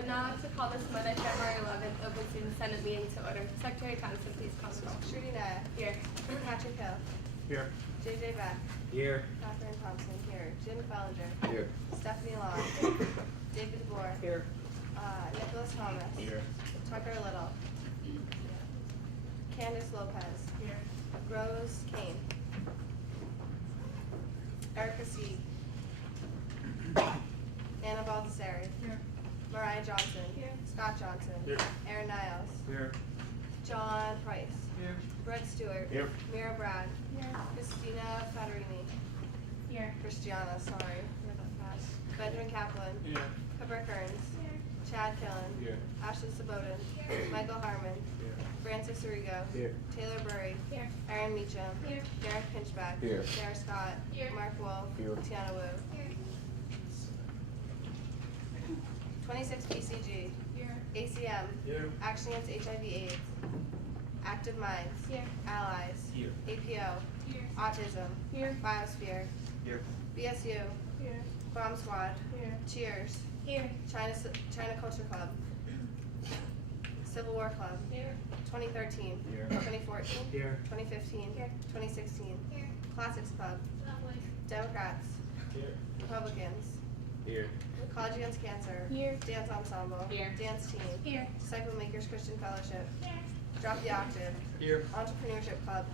would now like to call this Monday, February 11th Open Student Senate meeting to order. Secretary Thompson, please call the roll. Trudy Naya. Here. Patrick Hill. Here. JJ Beck. Here. Catherine Thompson. Here. Jim Fellinger. Here. Stephanie Long. David DeBoer. Here. Nicholas Thomas. Here. Tucker Little. Candace Lopez. Here. Rose Kane. Erica Seed. Anna Baldessari. Here. Mariah Johnson. Here. Scott Johnson. Here. Aaron Niles. Here. John Price. Here. Brett Stewart. Here. Mira Brad. Here. Christina Federini. Here. Christiana, sorry. Read that fast. Benjamin Kaplan. Here. Pepper Kearns. Here. Chad Killen. Here. Ashley Sabotin. Here. Michael Harmon. Here. Francis Arrigo. Here. Taylor Burry. Here. Aaron Meacham. Here. Derek Pinchback. Here. Sarah Scott. Here. Mark Wolf. Here. Tiana Wu. Here. 26 PCG. Here. ACM. Here. Action Against HIV/AIDS. Active Minds. Here. Allies. Here. APO. Here. Autism. Here. Biosphere. Here. BSU. Here. Bomb Squad. Here. Cheers. Here. China Culture Club. Civil War Club. Here. 2013. Here. 2014. Here. 2015. Here. 2016. Here. Classics Club. Democrats. Here. Republicans. Here. College Against Cancer. Here. Dance Ensemble. Here. Dance Team. Here. Disciple Makers Christian Fellowship. Here. Drop the Octave. Here. Entrepreneurship Club.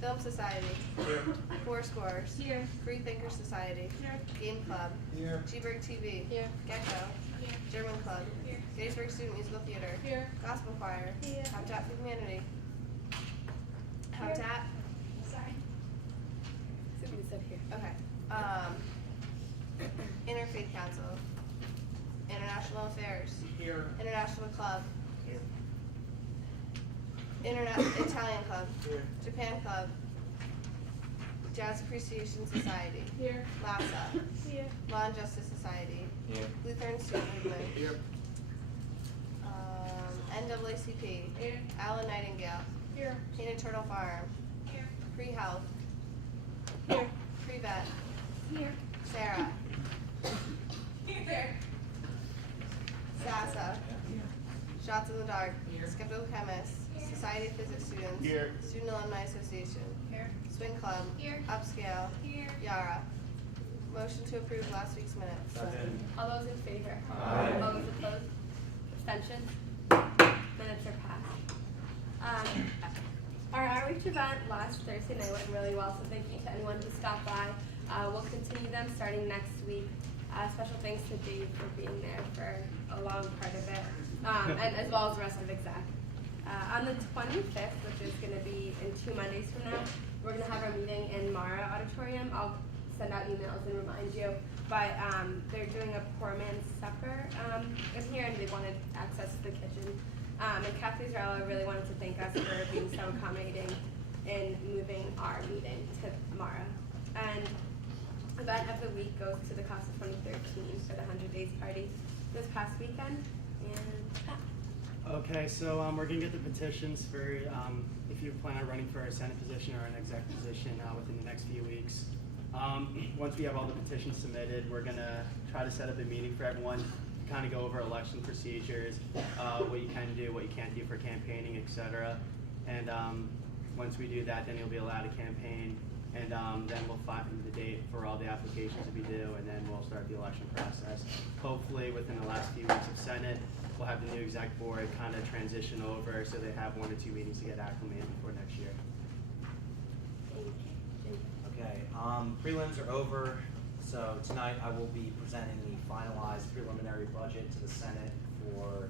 Film Society. Here. Four Scores. Here. Free Thinker Society. Here. Game Club. Here. Gettysburg TV. Here. Gecko. Here. German Club. Here. Gettysburg Student Musical Theater. Here. Gospel Choir. Here. Habitat for Humanity. Habitat. Sorry. Somebody said here. Okay. Interfaith Council. International Affairs. Here. International Club. Here. Italian Club. Here. Japan Club. Jazz Appreciation Society. Here. LASA. Here. Law and Justice Society. Here. Lutheran Student Movement. Here. NAACP. Here. Alan Nightingale. Here. Painted Turtle Farm. Here. Free Health. Here. Free Vet. Here. Sarah. Here. SASA. Shots in the Dark. Here. Skeptical Chemists. Here. Society of Physics Students. Here. Student Alumni Association. Here. Swing Club. Here. Upscale. Here. Yara. Motion to approve last week's minutes. Second. All those in favor? Aye. All those opposed? Abstentions? Minutes are passed. Our outreach event last Thursday night went really well, so thank you to anyone who stopped by. We'll continue them starting next week. Special thanks to Dave for being there for a long part of it, and as well as the rest of exec. On the 25th, which is going to be in 2 Mondays from now, we're going to have our meeting in Mara Auditorium. I'll send out emails and remind you, but they're doing a poor man's supper in here, and they wanted access to the kitchen. And Kathleen Zarella really wanted to thank us for being so accommodating in moving our meeting to Mara. And event of the week goes to the class of 2013 for the 100 Days Party this past weekend. And Okay, so we're gonna get the petitions for if you plan on running for a Senate position or an exec position within the next few weeks. Once we have all the petitions submitted, we're gonna try to set up a meeting for everyone to kind of go over election procedures, what you can do, what you can't do for campaigning, etc. And once we do that, then you'll be allowed to campaign, and then we'll find the date for all the applications to be due, and then we'll start the election process. Hopefully, within the last few weeks of Senate, we'll have the new exec board kind of transition over, so they have 1 or 2 meetings to get acclimated before next year. Okay, prelims are over, so tonight I will be presenting the finalized preliminary budget to the Senate for,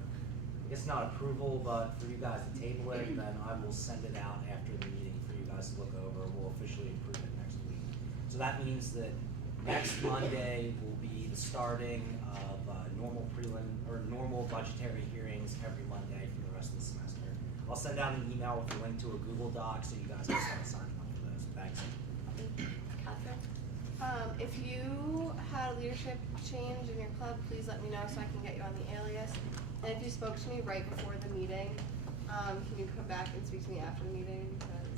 I guess not approval, but for you guys to table it, then I will send it out after the meeting for you guys to look over. We'll officially approve it next week. So that means that next Monday will be the starting of normal budgetary hearings every Monday for the rest of the semester. I'll send out an email with a link to a Google Doc so you guys can start signing up for those. Thanks. Catherine? If you had a leadership change in your club, please let me know so I can get you on the alias. And if you spoke to me right before the meeting, can you come back and speak to me after the meeting, because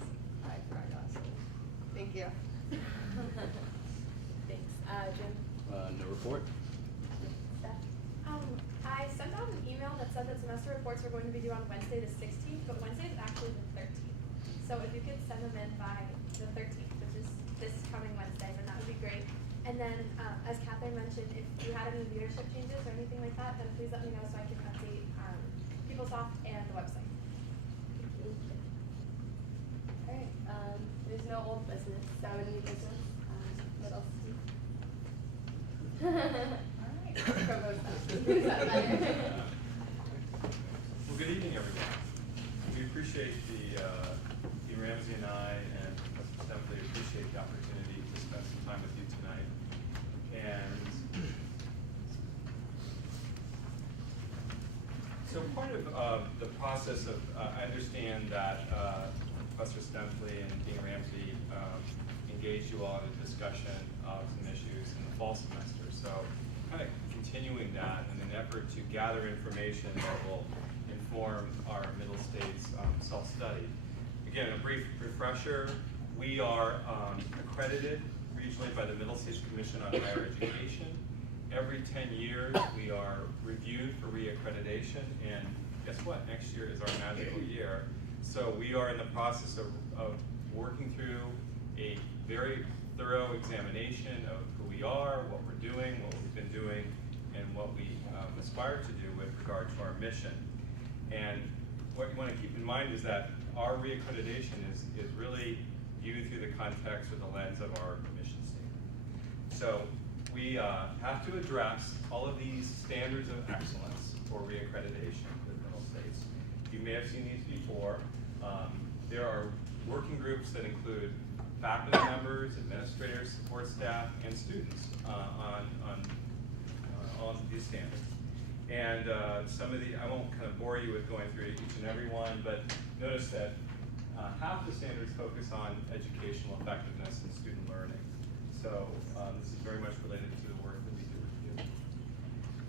I forgot to ask you. Thank you. thanks. Jim? No report. Steph? I sent out an email that said that semester reports were going to be due on Wednesday the 16th, but Wednesday is actually the 13th. So if you could send them in by the 13th, which is this coming Wednesday, then that would be great. And then, as Catherine mentioned, if you had any leadership changes or anything like that, then please let me know so I can update PeopleSoft and the website. Alright, there's no old business, so new business, middle school. Alright. Provost, is that better? Well, good evening, everyone. We appreciate Dean Ramsey and I and Professor Stempley appreciate the opportunity to spend some time with you tonight. And so part of the process of, I understand that Professor Stempley and Dean Ramsey engaged you all in a discussion of some issues in the fall semester. So kind of continuing that in an effort to gather information that will inform our Middle States self-study. Again, a brief refresher, we are accredited regionally by the Middle States Commission on Higher Education. Every 10 years, we are reviewed for reaccreditation, and guess what? Next year is our magical year. So we are in the process of working through a very thorough examination of who we are, what we're doing, what we've been doing, and what we aspire to do with regard to our mission. And what you want to keep in mind is that our reaccreditation is really viewed through the context or the lens of our mission statement. So we have to address all of these standards of excellence for reaccreditation in the Middle States. You may have seen these before. There are working groups that include faculty members, administrators, support staff, and students on all of these standards. And some of the, I won't kind of bore you with going through each and every one, but notice that half the standards focus on educational effectiveness and student learning. So this is very much related to the work that we do with you.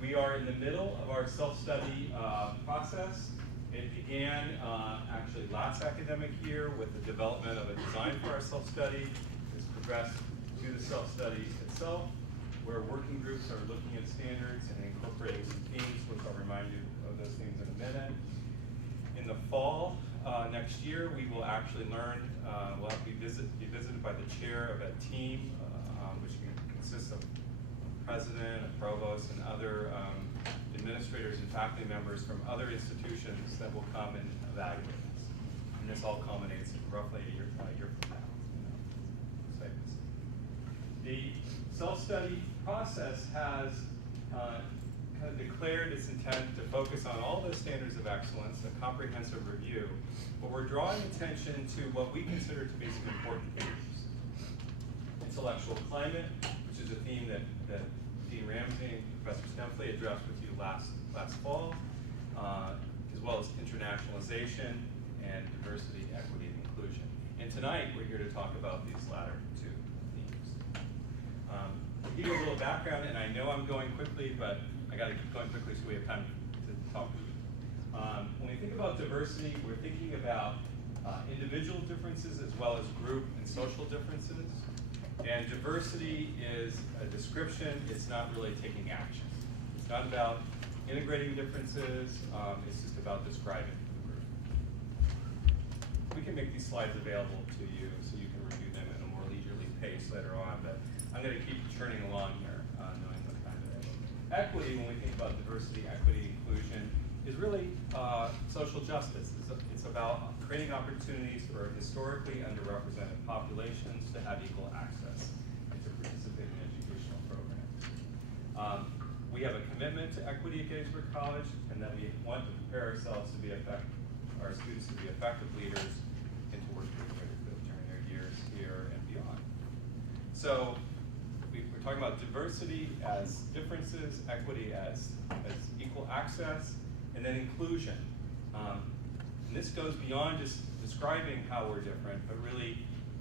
We are in the middle of our self-study process. It began actually last academic year with the development of a design for our self-study. It's progressed to the self-study itself, where working groups are looking at standards and incorporating some themes, which I'll remind you of those things in a minute. In the fall next year, we will actually learn, we'll have to be visited by the chair of a team, which consists of president, a provost, and other administrators and faculty members from other institutions that will come and evaluate this. And this all culminates in roughly a year from now. The self-study process has kind of declared its intent to focus on all those standards of excellence, a comprehensive review, but we're drawing attention to what we consider to be some important themes. Intellectual climate, which is a theme that Dean Ramsey and Professor Stempley addressed with you last fall, as well as internationalization and diversity, equity, and inclusion. And tonight, we're here to talk about these latter two themes. To give you a little background, and I know I'm going quickly, but I got to keep going quickly so we have time to talk. When we think about diversity, we're thinking about individual differences as well as group and social differences. And diversity is a description, it's not really taking action. It's not about integrating differences, it's just about describing the group. We can make these slides available to you so you can review them at a more leisurely pace later on, but I'm going to keep churning along here, knowing what time it is. Equity, when we think about diversity, equity, inclusion, is really social justice. It's about creating opportunities for historically underrepresented populations to have equal access and to participate in educational programs. We have a commitment to equity at Gettysburg College, and that we want to prepare ourselves to be our students to be effective leaders and to work during their years here and beyond. So we're talking about diversity as differences, equity as equal access, and then inclusion. And this goes beyond just describing how we're different, but really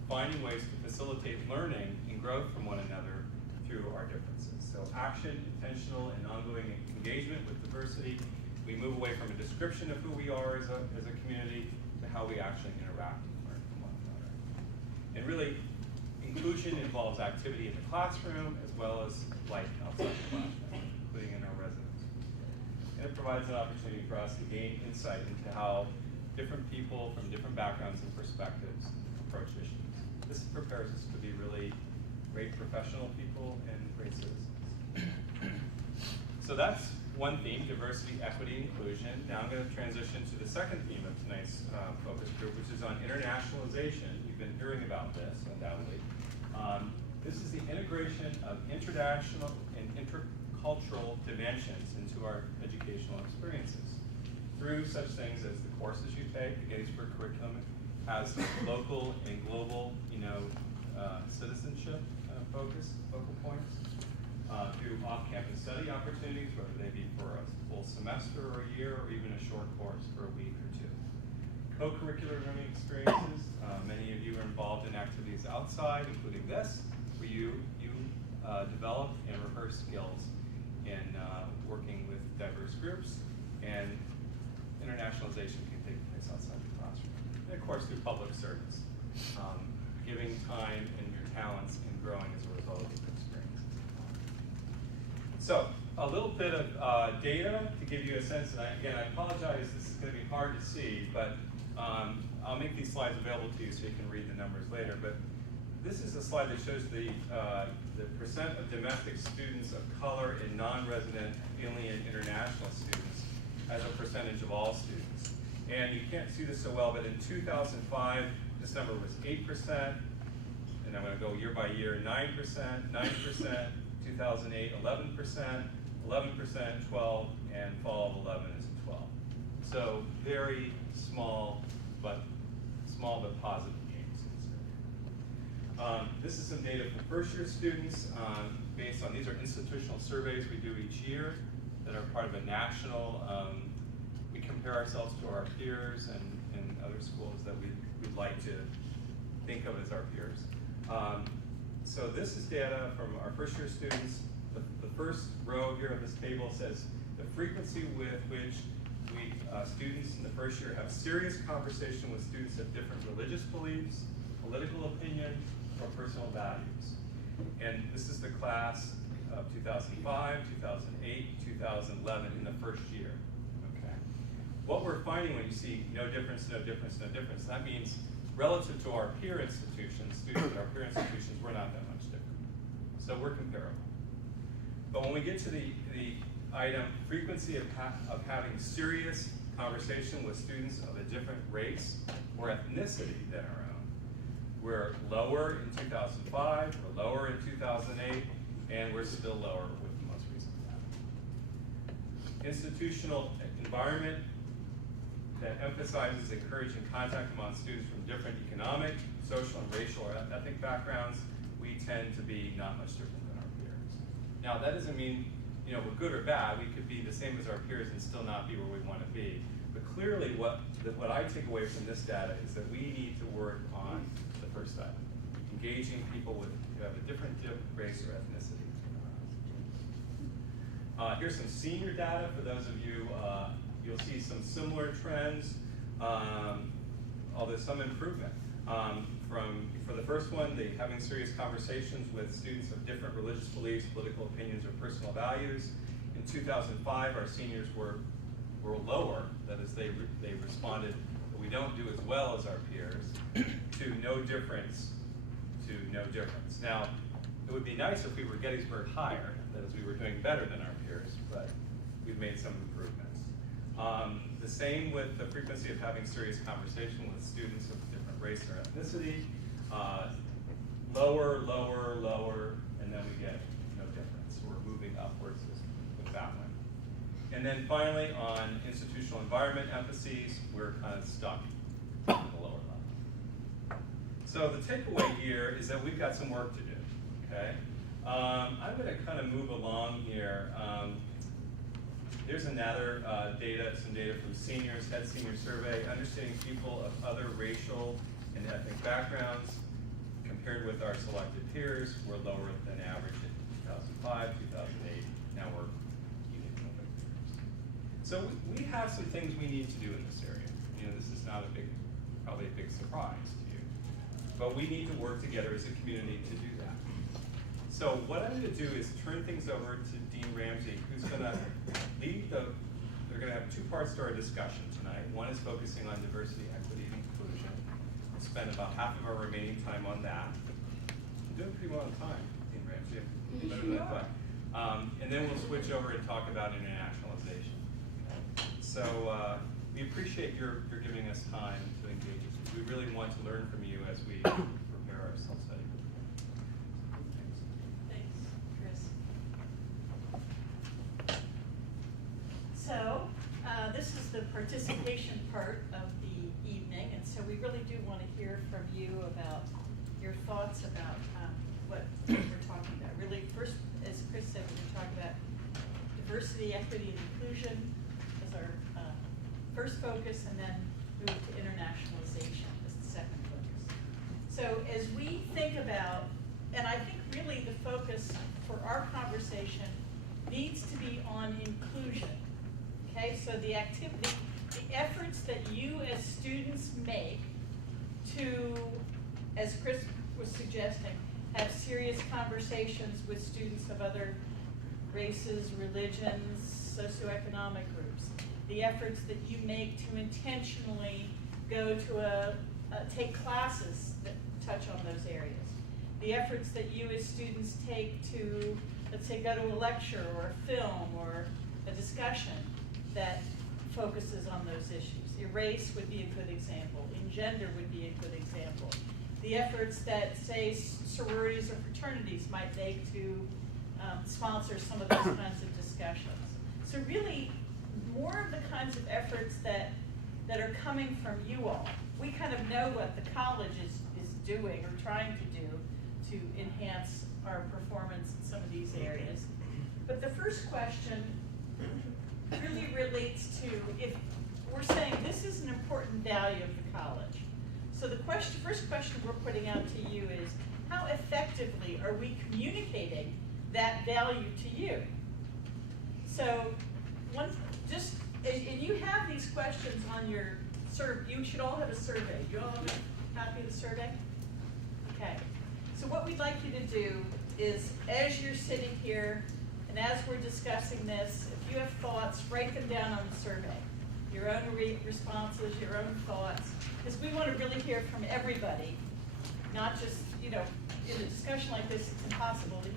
finding ways to facilitate learning and growth from one another through our differences. So action, intentional, and ongoing engagement with diversity. We move away from a description of who we are as a community to how we actually interact and learn from one another. And really, inclusion involves activity in the classroom as well as life outside the classroom, including in our residence. and it provides an opportunity for us to gain insight into how different people from different backgrounds and perspectives approach issues. This prepares us to be really great professional people and great citizens. So that's one theme, diversity, equity, inclusion. Now I'm going to transition to the second theme of tonight's focus group, which is on internationalization. You've been hearing about this, undoubtedly. This is the integration of international and intercultural dimensions into our educational experiences through such things as the courses you take. The Gettysburg curriculum has local and global, citizenship focus, focal points. Through off-campus study opportunities, whether they be for a full semester or a year, or even a short course for a week or two. Co-curricular learning experiences. Many of you are involved in activities outside, including this, where you develop and rehearse skills in working with diverse groups, and internationalization can take place outside the classroom. And of course, through public service, giving time and your talents and growing as a result of your experiences. So, a little bit of data to give you a sense, and again, I apologize, this is going to be hard to see, but I'll make these slides available to you so you can read the numbers later. But this is a slide that shows the percent of domestic students of color and non-resident alien international students as a percentage of all students. And you can't see this so well, but in 2005, this number was 8%, and I'm going to go year by year, 9%, 9%, 2008, 11%, 11%, 12, and fall of 11 is 12. So very small but positive gains. This is some data for first-year students based on, these are institutional surveys we do each year that are part of a national, we compare ourselves to our peers and other schools that we'd like to think of as our peers. So this is data from our first-year students. The first row here of this table says the frequency with which students in the first year have serious conversation with students of different religious beliefs, political opinion, or personal values. And this is the class of 2005, 2008, 2011 in the first year. Okay. What we're finding when you see no difference, no difference, no difference, that means relative to our peer institutions, students at our peer institutions, we're not that much different. So we're comparable. But when we get to the item, frequency of having serious conversation with students of a different race or ethnicity than our own, we're lower in 2005, we're lower in 2008, and we're still lower with the most recent data. Institutional environment that emphasizes encouraging contact among students from different economic, social, and racial or ethnic backgrounds, we tend to be not much different than our peers. Now, that doesn't mean we're good or bad. We could be the same as our peers and still not be where we want to be. But clearly, what I take away from this data is that we need to work on the first side, engaging people who have a different race or ethnicity. Here's some senior data for those of you. You'll see some similar trends, although some improvement. For the first one, having serious conversations with students of different religious beliefs, political opinions, or personal values. In 2005, our seniors were lower. That is, they responded, but we don't do as well as our peers, to no difference, Now, it would be nice if we were Gettysburg higher, that is, we were doing better than our peers, but we've made some improvements. The same with the frequency of having serious conversation with students of different race or ethnicity. Lower, lower, lower, and then we get no difference. We're moving upwards with that one. And then finally, on institutional environment emphases, we're kind of stuck at the lower level. So the takeaway here is that we've got some work to do, okay? I'm going to kind of move along here. There's another some data from seniors, head senior survey, understanding people of other racial and ethnic backgrounds compared with our selected peers. We're lower than average in 2005, 2008. Now we're even with our peers. So we have some things we need to do in this area. This is not probably a big surprise to you, but we need to work together as a community to do that. So what I'm going to do is turn things over to Dean Ramsey, who's going to lead the we're going to have two parts to our discussion tonight. One is focusing on diversity, equity, and inclusion. We'll spend about half of our remaining time on that. I'm doing pretty well on time, Dean Ramsey. Better than I thought. And then we'll switch over and talk about internationalization. So we appreciate your giving us time to engage us. We really want to learn from you as we prepare our self-study. Thanks, Chris. So, this is the participation part of the evening, and so we really do want to hear from you about your thoughts about what we're talking about. Really, first, as Chris said, we're going to talk about diversity, equity, and inclusion as our first focus, and then move to internationalization as the second focus. So as we think about, and I think really the focus for our conversation needs to be on inclusion. Okay, so the activity, the efforts that you as students make to, as Chris was suggesting, have serious conversations with students of other races, religions, socioeconomic groups. The efforts that you make to intentionally go to take classes that touch on those areas. The efforts that you as students take to, let's say, go to a lecture or a film or a discussion that focuses on those issues. Your race would be a good example. In gender would be a good example. The efforts that, say, sororities or fraternities might make to sponsor some of those kinds of discussions. So really, more of the kinds of efforts that are coming from you all. We kind of know what the college is doing or trying to do to enhance our performance in some of these areas. But the first question really relates to, if we're saying this is an important value of the college. So the first question we're putting out to you is, how effectively are we communicating that value to you? So and you have these questions on your you should all have a survey. You all have a copy of the survey? Okay. So what we'd like you to do is, as you're sitting here and as we're discussing this, if you have thoughts, write them down on the survey. Your own responses, your own thoughts, because we want to really hear from everybody, not just, in a discussion like this, it's impossible to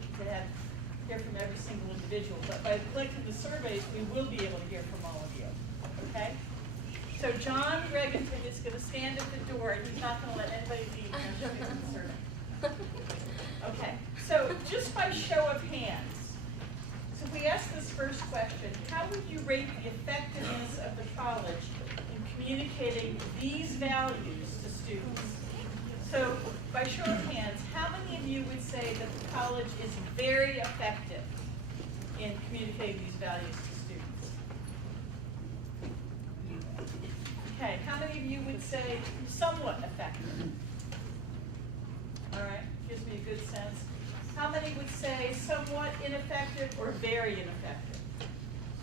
hear from every single individual, but by collecting the surveys, we will be able to hear from all of you, okay? So John Regenton is going to stand at the door, and he's not going to let anybody leave until he's in the survey. Okay, so just by show of hands, so if we ask this first question, how would you rate the effectiveness of the college in communicating these values to students? So by show of hands, how many of you would say that the college is very effective in communicating these values to students? Okay, how many of you would say somewhat effective? All right, gives me a good sense. How many would say somewhat ineffective or very ineffective?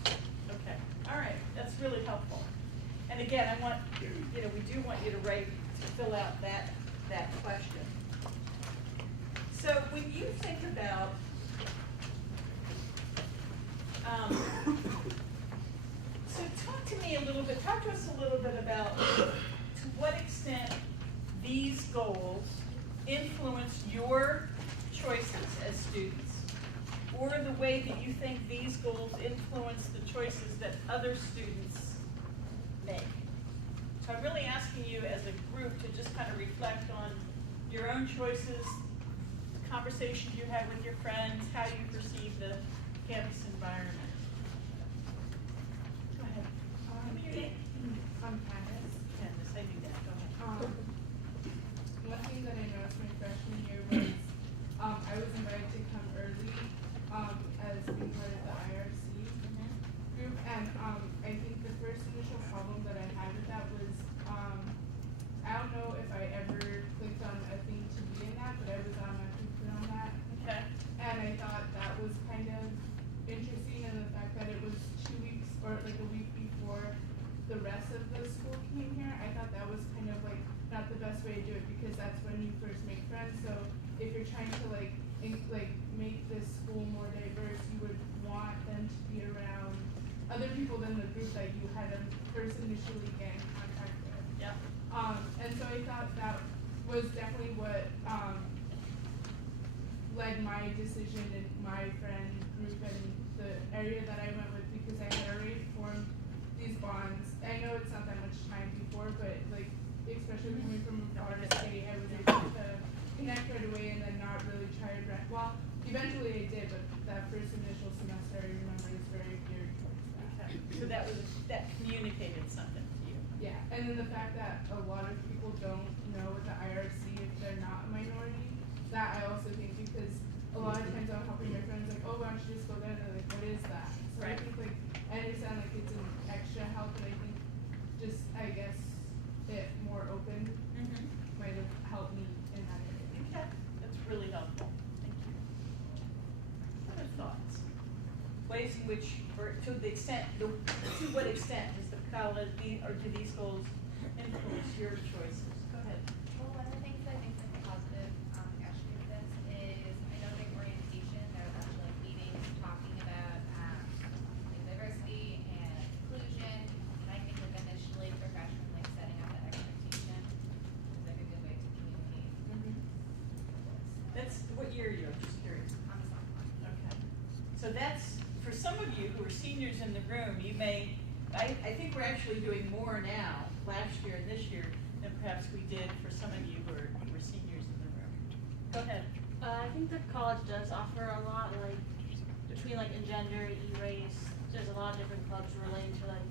Okay, all right, that's really helpful. And again, I want, we do want you to fill out that question. So when you think about, so talk to us a little bit about to what extent these goals influence your choices as students, or the way that you think these goals influence the choices that other students make. So I'm really asking you as a group to just kind of reflect on your own choices, the conversations you had with your friends, how you perceive the campus environment. Go ahead. Give me your name. I'm Candace. Candace, I knew that. Go ahead. One thing that I noticed my freshman year was I was invited to come early as being part of the IRC group, and I think the first initial problem that I had with that was I don't know if I ever clicked on a thing to be in that, but I was automatically put on that. Okay. And I thought that was kind of interesting, and the fact that it was 2 weeks or like a week before the rest of the school came here, I thought that was kind of like not the best way to do it, because that's when you first make friends. So if you're trying to make this school more diverse, you would want them to be around other people than the group that you had first initially get in contact with. Yeah. And so I thought that was definitely what led my decision in my friend group and the area that I went with, because I had already formed these bonds. I know it's not that much time before, but like, especially coming from Florida State, I was able to connect right away and then not really try to well, eventually I did, but that first initial semester I remember is very geared towards that. Okay. So that communicated something to you. Yeah, and then the fact that a lot of people don't know what the IRC if they're not a minority, that I also think, because a lot of times I'm helping my friends like, oh, why don't you just go there? And they're like, what is that? So I Right. think like, I understand like it's an extra help, but I think just, I guess, it more open might have helped me in that area. Okay, that's really helpful. Thank you. Other thoughts? Ways in which, or to the extent, to what extent does the college, or do these goals influence your choices? Go ahead. Well, one of the things I think is positive, actually with this is, I know during orientation, there was actually like meetings talking about, like diversity and inclusion, and I think like initially for freshmen, like setting up that expectation is like a good way to communicate. That's, what year are you? I'm just curious. On the sophomore. Okay. So that's, for some of you who are seniors in the room, you may, I think we're actually doing more now, last year and this year, than perhaps we did for some of you who were seniors in the room. Go ahead. I think the college does offer a lot, like, between like gender, e-race, there's a lot of different clubs relating to like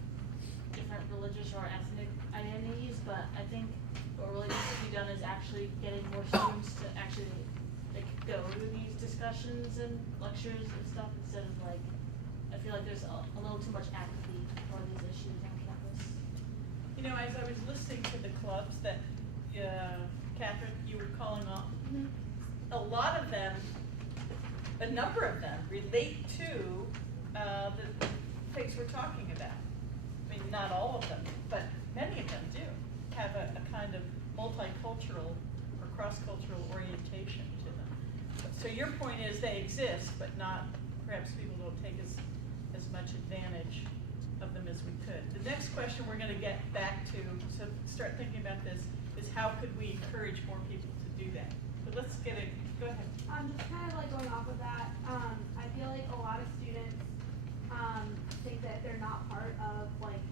different religious or ethnic identities, but I think what really needs to be done is actually getting more students to actually like go to these discussions and lectures and stuff instead of like, I feel like there's a little too much apathy for these issues on campus. You know, as I was listening to the clubs that, Catherine, you were calling on, a lot of them, a number of them relate to the things we're talking about. I mean, not all of them, but many of them do have a kind of multicultural or cross-cultural orientation to them. So your point is they exist, but not, perhaps people don't take as much advantage of them as we could. The next question we're going to get back to, so start thinking about this, is how could we encourage more people to do that? So let's get it, go ahead. Just kind of like going off of that, I feel like a lot of students think that they're not part of like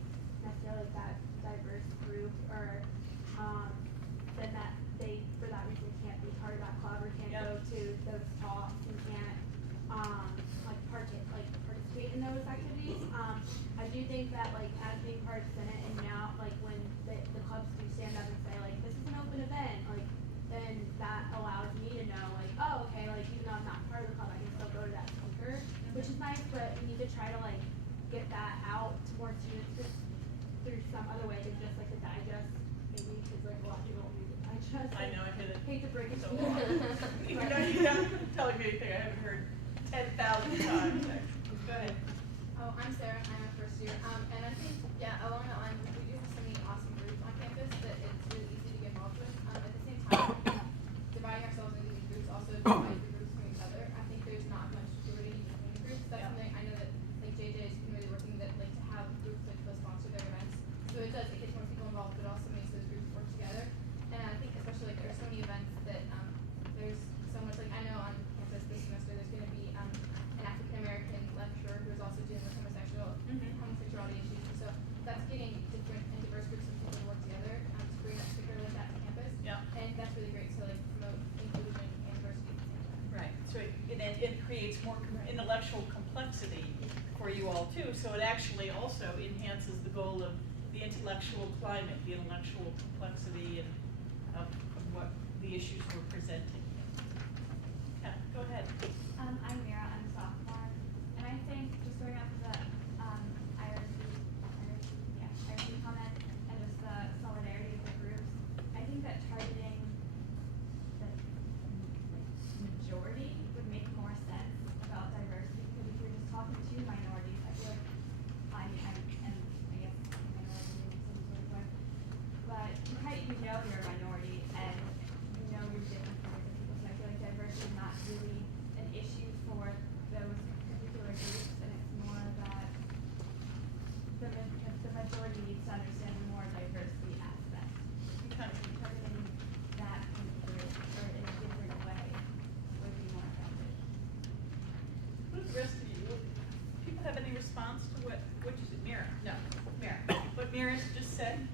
necessarily that diverse group, or then that they for that reason can't be part of that club or can't go to those talks and can't participate in those activities. I do think that like as being part of Senate and now like when the clubs do stand up and say like this is an open event, like then that allows me to know like, oh okay, like even though I'm not part of the club I can still go to that speaker, which is nice, but we need to try to like get that out to more students just through some other way than just like the digest, maybe because like a lot of people don't read the digest. I know, I hit it. Hate to break it So to you. you know, you haven't telling me anything I haven't heard 10,000 times. Go ahead. Oh, I'm Sarah. I'm a first year. And I think, yeah, along that line, we do have so many awesome groups on campus that it's really easy to get involved with. At the same time, dividing ourselves into these groups also divides the groups from each other. I think there's not much fluidity between the groups. That's something I know that like JJ is really working that like to have groups like co-sponsor their events. So it does, it gets more people involved, but also makes those groups work together. And I think especially like there's so many events that there's so much like I know on campus this semester there's going to be an African American lecturer who is also dealing with homosexuality issues. And so that's getting different and diverse groups of people to work together to bring that speaker like that to campus. Yeah. And that's really great to like promote inclusion and diversity at the same time. Right, so it creates more intellectual complexity for you all too, so it actually also enhances the goal of the intellectual climate, the intellectual complexity and of what the issues we're presenting. Yeah, go ahead. I'm Mira, I'm a sophomore, and I think just going off of the IRC comment and just the solidarity of the groups, I think that targeting the majority would make more sense about diversity, because if you're just talking to minorities, I feel like I guess minority but you know you're a minority and you know you're different from other people. rest of you, people have any response to what you said? Mira? No, Mira. What Mira just said?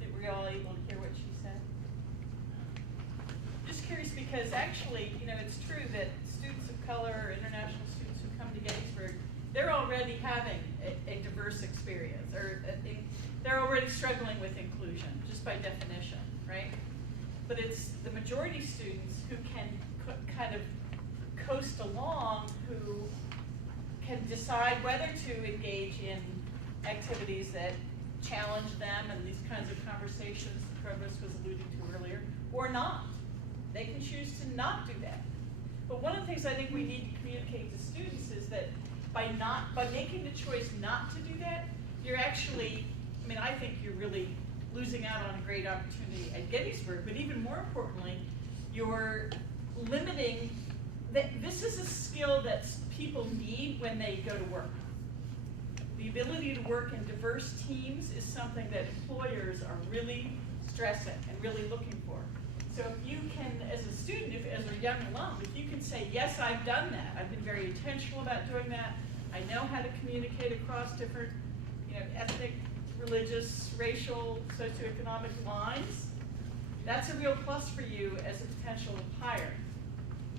Were you all able to hear what she said? Just curious because actually, it's true that students of color or international students who come to Gettysburg, they're already having a diverse experience, or they're already struggling with inclusion, just by definition, right? But it's the majority students who can kind of coast along, who can decide whether to engage in activities that challenge them and these kinds of conversations the provost was alluding to earlier, or not. They can choose to not do that. But one of the things I think we need to communicate to students is that by making the choice not to do that, you're actually, I think you're really losing out on a great opportunity at Gettysburg, but even more importantly, you're limiting that this is a skill that people need when they go to work. The ability to work in diverse teams is something that employers are really stressing and really looking for. So if you can, as a student, as a young alum, if you can say, yes, I've done that, I've been very intentional about doing that, I know how to communicate across different ethnic, religious, racial, socioeconomic lines, that's a real plus for you as a potential hire.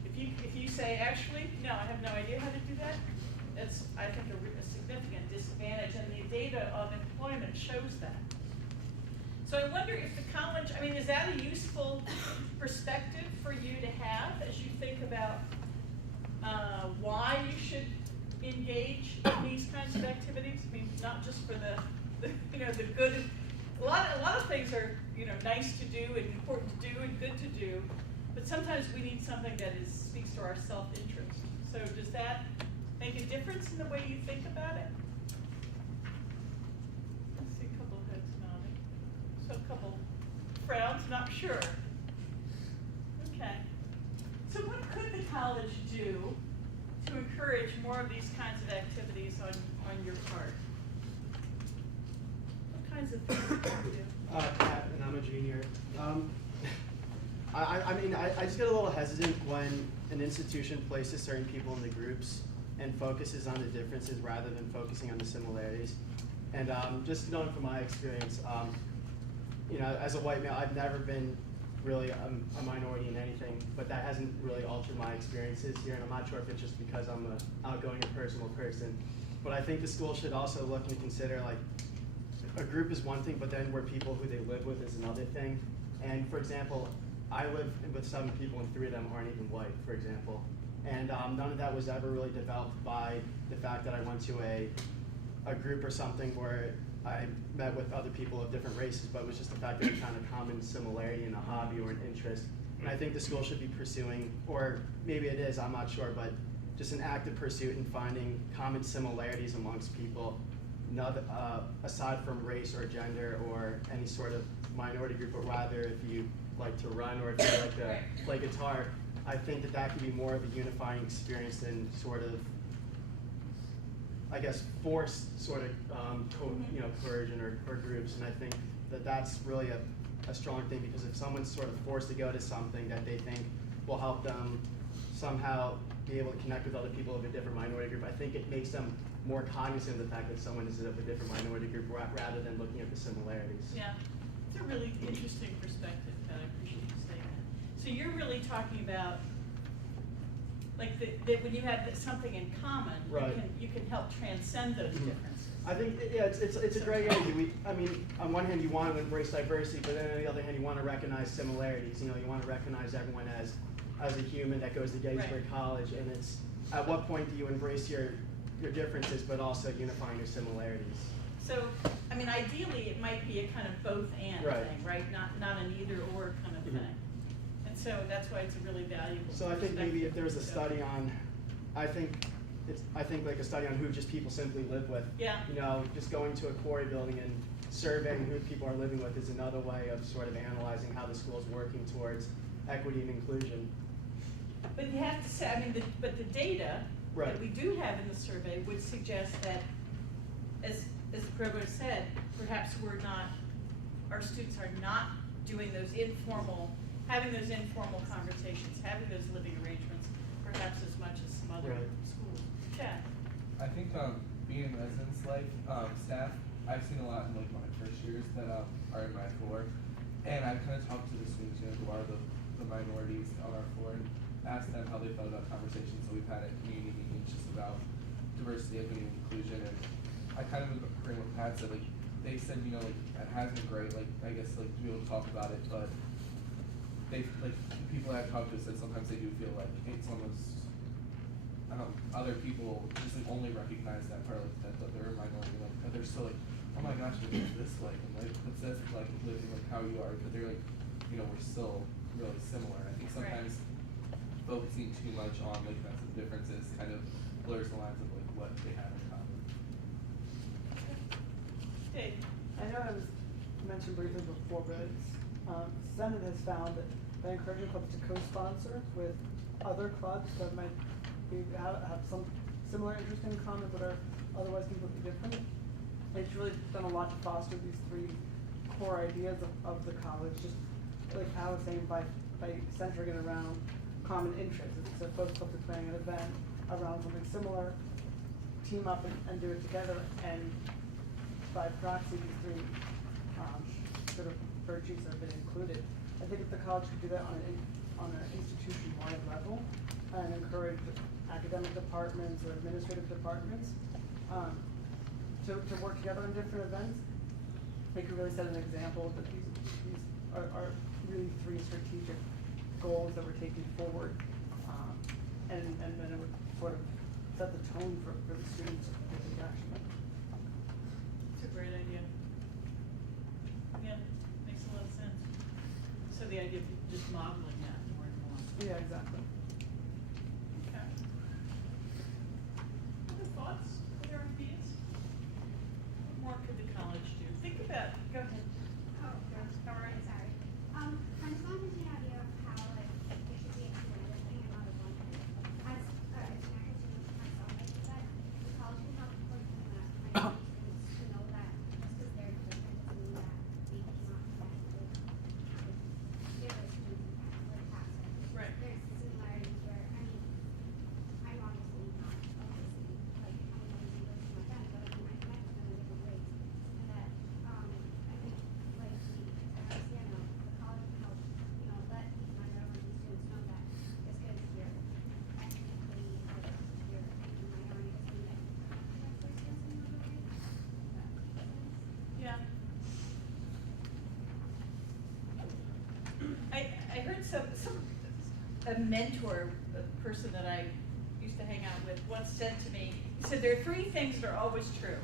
If you say, actually, no, I have no idea how to do that, that's, I think, a significant disadvantage, and the data of employment shows that. So I wonder if the college, is that a useful perspective for you to have as you think about why you should engage in these kinds of activities? Not just for the good. A lot of things are nice to do and important to do and good to do, but sometimes we need something that speaks to our self-interest. So does that make a difference in the way you think about it? I see a couple of heads nodding. So a couple frowns, not sure. Okay. So what could the college do to encourage more of these kinds of activities on your part? What kinds of things can you do? Pat, and I'm a junior. I just get a little hesitant when an institution places certain people in the groups and focuses on the differences rather than focusing on the similarities. And just knowing from my experience, as a white male, I've never been really a minority in anything, but that hasn't really altered my experiences here, and I'm not sure if it's just because I'm an outgoing and personal person. But I think the school should also look and consider, like, a group is one thing, but then where people who they live with is another thing. And for example, I live with 7 people and 3 of them aren't even white, for example. And none of that was ever really developed by the fact that I went to a group or something where I met with other people of different races, but it was just the fact that we found a common similarity in a hobby or an interest. And I think the school should be pursuing, or maybe it is, I'm not sure, but just an active pursuit in finding common similarities amongst people, not, aside from race or gender or any sort of minority group, but rather if you like to run or if you like to play guitar, I think that can be more of a unifying experience than sort of, I guess, forced sort of coercion or groups. And I think that that's really a strong thing, because if someone's sort of forced to go to something that they think will help them somehow be able to connect with other people of a different minority group, I think it makes them more cognizant of the fact that someone is of a different minority group rather than looking at the similarities. Yeah, it's a really interesting perspective, and I appreciate you saying that. So you're really talking about, like, that when you have something in common, right, you can help transcend those differences. I think, yeah, it's a great idea. On one hand, you want to embrace diversity, but then on the other hand, you want to recognize similarities. You want to recognize everyone as a human that goes to Gettysburg College, and it's at what point do you embrace your differences, but also unifying your similarities? So, ideally, it might be a kind of both and thing, right? Not an either or kind of thing. And so that's why it's a really valuable. So I think maybe if there's a study on, I think like a study on who just people simply live with. Yeah. Just going to a quarry building and surveying who people are living with is another way of sort of analyzing how the school is working towards equity and inclusion. But you have to say, but the data that we do have in the survey would suggest that, as the provost said, perhaps our students are not doing having those informal conversations, having those living arrangements, perhaps as much as some other schools Chad? I think being in residence life, staff, I've seen a lot in like my first years that are in my floor, and I've kind of talked to the students, you know, who are the minorities on our floor, and asked them how they felt about conversations that we've had at community meetings just about diversity, equity, and inclusion. And I kind of agree with Pat said, like they said, you know, like it has been great, like I guess like to be able to talk about it, but they like the people I've talked to said sometimes they do feel like it's almost other people just like only recognize that part, like that they're a minority, like that they're still like, oh my gosh, what is this like? And like what's this like living like how you are? But they're like, you know, we're still really similar. I think sometimes focusing too much on like massive differences kind of blurs the lines of like what they have in common. Dave? I know it was mentioned briefly before, but Senate has found that by encouraging clubs to co-sponsor with other clubs that might have some similar interest in common but are otherwise completely different, it's really done a lot to foster these three core ideas of the college, just like I was saying, by centering it around common interests. So both clubs are planning an event around something similar, team up and do it together, and by proxy, these three sort of virtues have been included. I think if the college could do that on an institution-wide level and encourage academic departments or administrative departments to work together on different events, they could really set an example that these are really three strategic goals that we're taking forward, and then it would sort of set the tone for the students to take action. It's a great idea. Yeah, makes a lot of sense. So the idea of just modeling that more and more. Yeah, exactly. Okay. Other thoughts, other ideas? What more could the college do? Think about, go ahead. Oh, All right. sorry. I just wanted to get an idea of how, like, it should be expanded, thing and not a one. As an academic myself, I think that the college can help, like, minority students to know that just because they're different doesn't mean that they cannot connect with their students and like past it. Right. There's similarities where, I mean, I'm obviously not, obviously, like, how many English is my friend, but I mean, I connect with them in different ways. And that, I think, like, the college can help, you know, let these minority students know that just because you're ethnically, or you're a minority doesn't mean that you can't connect with students in another way. Does that make sense? Yeah. I heard a mentor, a person that I used to hang out with once said to me, he said there are three things that are always true.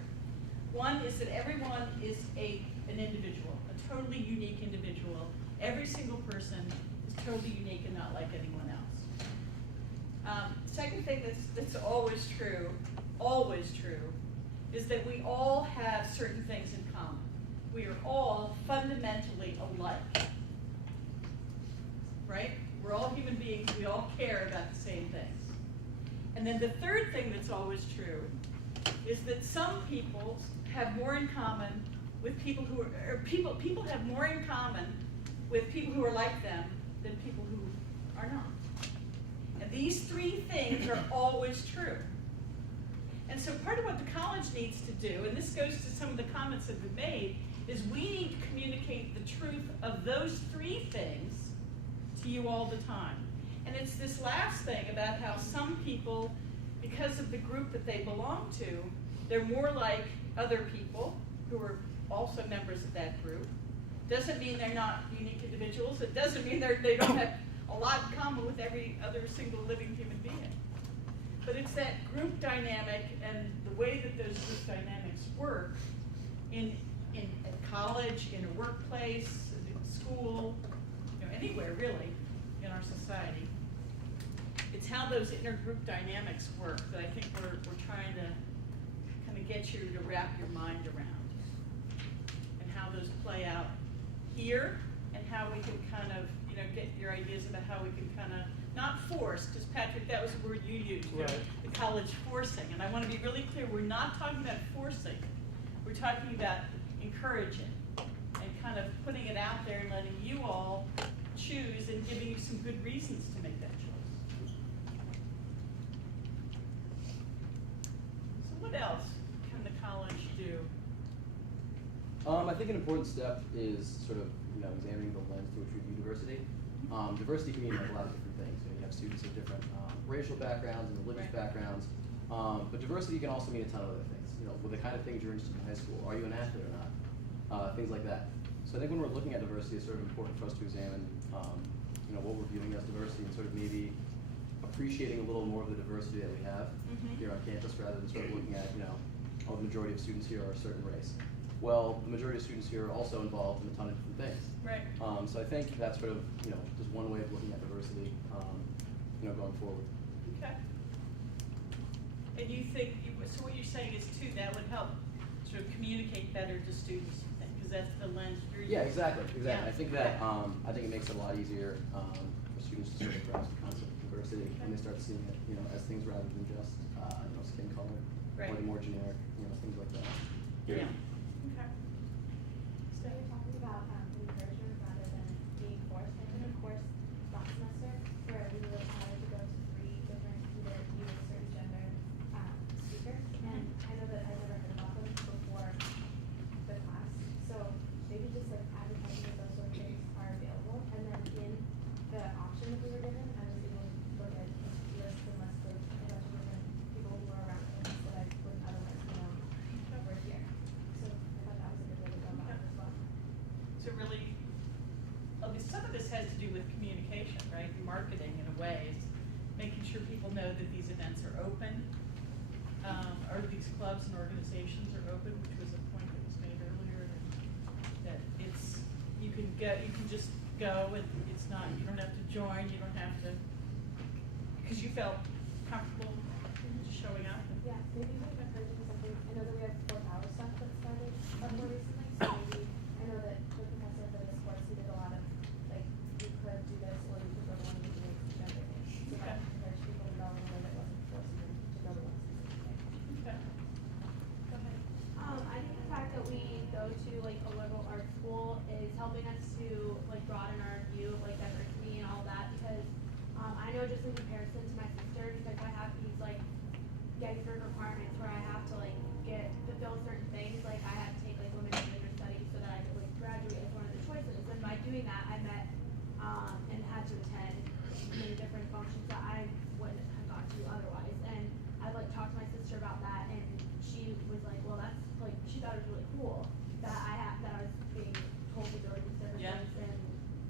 One is that everyone is an individual, a totally unique individual. Every single person is totally unique and not like anyone else. Second thing that's always true, is that we all have certain things in common. We are all fundamentally alike, right? We're all human beings, we all care about the same things. And then the third thing that's always true is that some people have more in common with people who are, people have more in common with people who are like them than people who are not. And these three things are always true. And so part of what the college needs to do, and this goes to some of the comments that we've made, is we need to communicate the truth of those three things to you all the time. And it's this last thing about how some people, because of the group that they belong to, they're more like other people who are also members of that group. Doesn't mean they're not unique individuals. It doesn't mean they don't have a lot in common with every other single living human being. But it's that group dynamic and the way that those group dynamics work in college, in a workplace, in school, anywhere really in our society. It's how those intergroup dynamics work that I think we're trying to kind of get you to wrap your mind around, and how those play out here, and how we can kind of get your ideas about how we can kind of not force, because Patrick, that was a word you used, right. The college forcing, and I want to be really clear, we're not talking about forcing, we're talking about encouraging and kind of putting it out there and letting you all choose and giving you some good reasons to make that choice. I think an important step is sort of, examining the lens through which we view diversity. Diversity can mean like a lot of different things. You have students of different racial backgrounds and religious backgrounds, but diversity can also mean a ton of other things. With the kind of things you're interested in high school, are you an athlete or not? Things like that. So I think when we're looking at diversity, it's sort of important for us to examine, what we're viewing as diversity and sort of maybe appreciating a little more of the diversity that we have here on campus rather than sort of looking at, the majority of students here are a certain race. Well, the majority of students here are also involved in a ton of different things. Right. So I think that's sort of, just one way of looking at diversity, going forward. Okay. And you think, so what you're saying is too, that would help sort of communicate better to students, you think, because that's the lens you're using. Yeah, exactly. Yeah. I think that, I think it makes it a lot easier, for students to sort of grasp the concept of diversity when they start seeing it, as things rather than just, skin color, Right. or the more generic, things like that. Yeah. Okay. So you're talking about encouragement rather than being forced. I took a course last semester where we were required to go to 3 different either you a certain gender speakers, and I know that I've never heard about them before the class. So maybe just like advertising that those sort of things are available, and then in the option that we were given, I was able to look at list and list of a bunch of different people who were around campus that I wouldn't otherwise know were here. So I thought that was a good way to go about it as well. So really, some of this has to do with communication, right? Marketing in a way, is making sure people know that these events are open, or these clubs and organizations are open, which was a point that was made earlier, that it's, you can just go and it's not, you don't have to join, you don't have to, because you felt comfortable just showing up. Yeah, maybe we can encourage it with something. I know that we have 4-hour stuff that started more recently, so maybe I know that the professor for this course, he did a lot of like you could do this or you could go to one of these gender things. So that encourage people to know in a way that wasn't forcing them to go to one specific thing. Okay. Go ahead. I think the fact that we go to like a liberal arts school is helping us to like broaden our view of like diversity and all that because I know just in comparison to my sister because I have these like Gettysburg requirements where I have to like fulfill certain things like I have to take like women's gender studies so that I could like graduate as one of the choices and by doing that I met and had to attend many different functions that I wouldn't have gone to otherwise and I like talked to my sister about that and she was like, well, that's like she thought it was really cool that I was being told to go to these different things and